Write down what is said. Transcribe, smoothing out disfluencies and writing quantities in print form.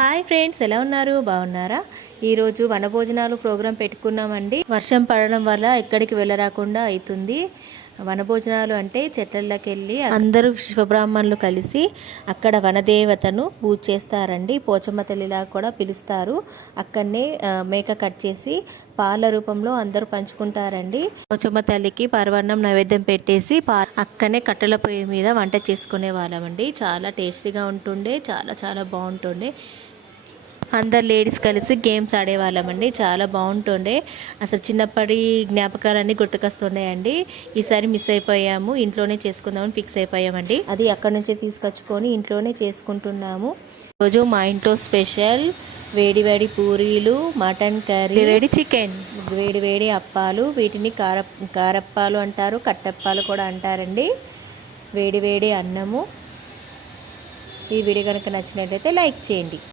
Hi friends, ఎలా ఉన్నారు? బాగున్నారా? ఈరోజు వనభోజనాలు ప్రోగ్రాం పెట్టుకున్నామండి. వర్షం పడడం వల్ల ఎక్కడికి వెళ్ళరాకుండా అవుతుంది. వనభోజనాలు అంటే చెట్లకి వెళ్ళి అందరూ శివబ్రాహ్మణులు కలిసి అక్కడ వనదేవతను పూజ చేస్తారండి. పోచమ్మ తల్లిలా కూడా పిలుస్తారు. అక్కడనే మేక కట్ చేసి పాల రూపంలో అందరూ పంచుకుంటారండి. పోచమ్మ తల్లికి పరవన్నం నైవేద్యం పెట్టేసి అక్కడనే కట్టెల పొయ్యి మీద వంట చేసుకునే వాళ్ళమండి. చాలా టేస్టీగా ఉంటుండే, చాలా చాలా బాగుంటుండే. అందరు లేడీస్ కలిసి గేమ్స్ ఆడేవాళ్ళమండి. చాలా బాగుంటుండే. అసలు చిన్నప్పటి జ్ఞాపకాలన్నీ గుర్తుకొస్తుండేయండి. ఈసారి మిస్ అయిపోయాము. ఇంట్లోనే చేసుకుందామని ఫిక్స్ అయిపోయామండి. అది అక్కడ నుంచే తీసుకొచ్చుకొని ఇంట్లోనే చేసుకుంటున్నాము. ఈరోజు మా ఇంట్లో స్పెషల్ వేడి వేడి పూరీలు, మటన్ కర్రీ, వేడి చికెన్, వేడి వేడి అప్పాలు. వీటిని కారప్పాలు అంటారు, కట్టప్పాలు కూడా అంటారండి. వేడి వేడి అన్నము. ఈ వీడియో కనుక నచ్చినట్లయితే లైక్ చేయండి.